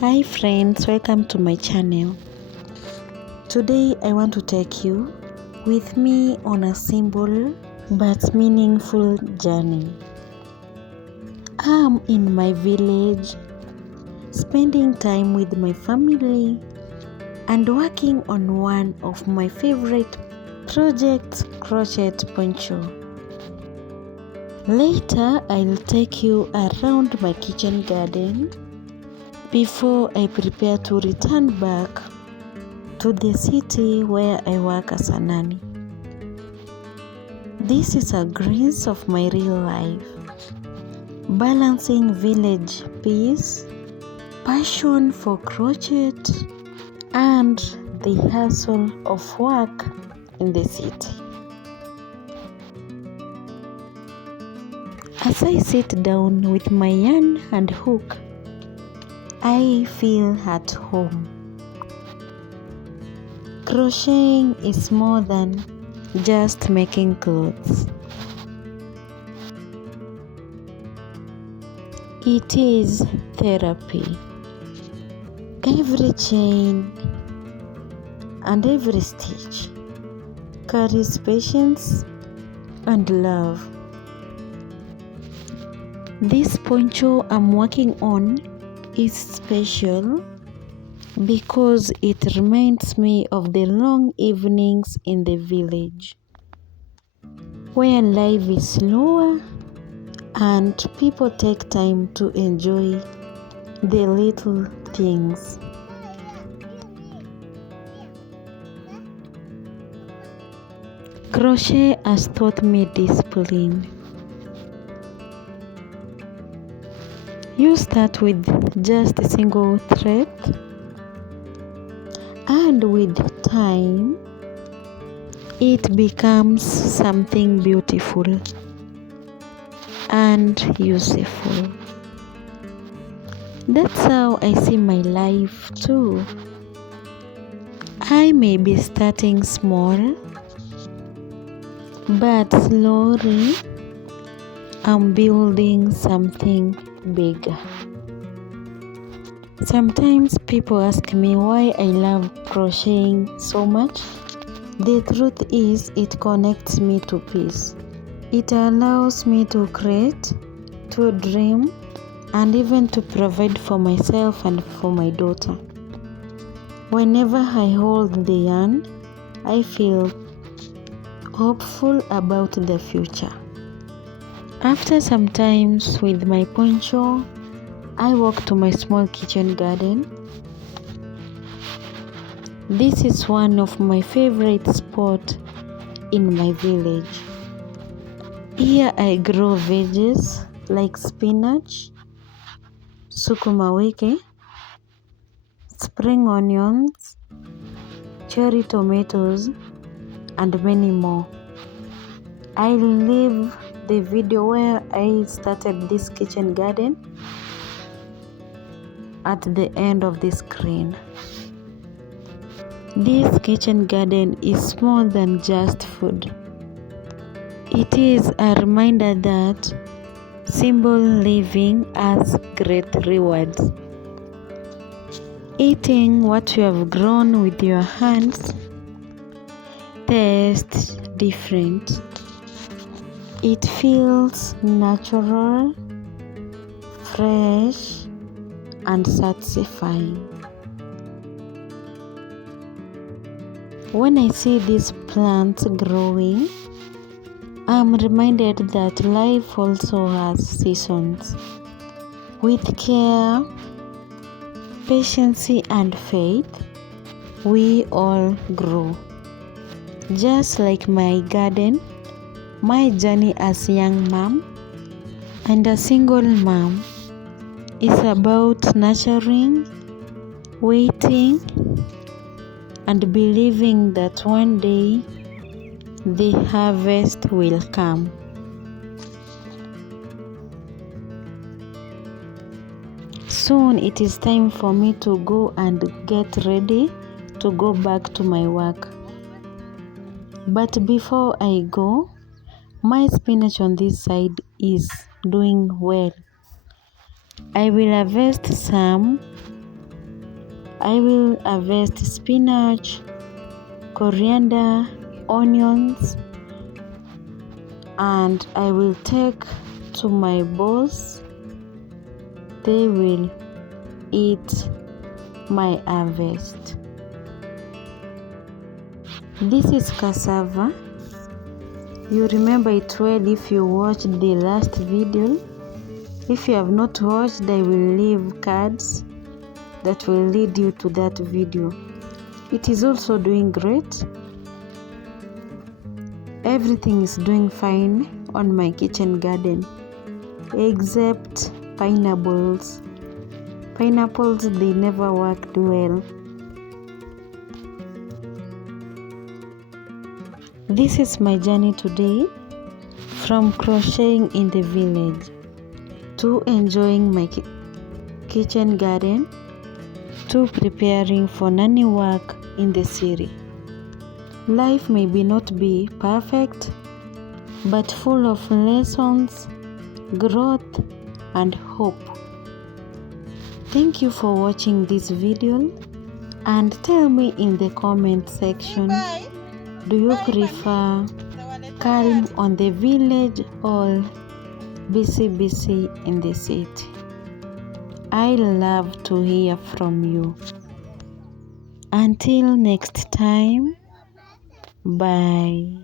Hi friends, welcome to my channel. Today I want to take you with me on a simple but meaningful journey. I'm in my village, spending time with my family and working on one of my favorite projects, crochet poncho. Later I'll take you around my kitchen garden before I prepare to return back to the city where I work as a nanny. This is a glimpse of my real life, balancing village peace, passion for crochet, and the hustle of work in the city. As I sit down with my yarn and hook, I feel at home. Crocheting is more than just making clothes. It is therapy. Every chain and every stitch carries patience and love. This poncho I'm working on is special because it reminds me of the long evenings in the village, where life is slower and people take time to enjoy the little things. Crochet has taught me discipline. You start with just a single thread, and with time, it becomes something beautiful and useful. That's how I see my life too. I may be starting small, but slowly I'm building something bigger. Sometimes people ask me why I love crocheting so much. The truth is, it connects me to peace. It allows me to create, to dream, and even to provide for myself and for my daughter. Whenever I hold the yarn, I feel hopeful about the future. After some time with my poncho, I walk to my small kitchen garden. This is one of my favorite spots in my village. Here I grow veggies like spinach, sukuma wiki, spring onions, cherry tomatoes, and many more. I'll leave the video where I started this kitchen garden at the end of the screen. This kitchen garden is more than just food. It is a reminder that simple living has great rewards. Eating what you have grown with your hands tastes different. It feels natural, fresh, and satisfying. When I see these plants growing, I'm reminded that life also has seasons. With care, patience, and faith, we all grow. Just like my garden, my journey as a young mom and a single mom is about nurturing, waiting, and believing that one day the harvest will come. Soon it is time for me to go and get ready to go back to my work. But before I go, my spinach on this side is doing well. I will harvest some I will harvest spinach, coriander, onions, and I will take to my boss. They will eat my harvest. This is cassava. You remember it well if you watched the last video. If you have not watched, I will leave cards that will lead you to that video. It is also doing great. Everything is doing fine on my kitchen garden except pineapples. Pineapples, they never worked well. This is my journey today, from crocheting in the village to enjoying my kitchen garden to preparing for nanny work in the city. Life may not be perfect, but full of lessons, growth, and hope. Thank you for watching this video, and tell me in the comment section, do you prefer calm on the village or busy in the city? I love to hear from you. Until next time, bye.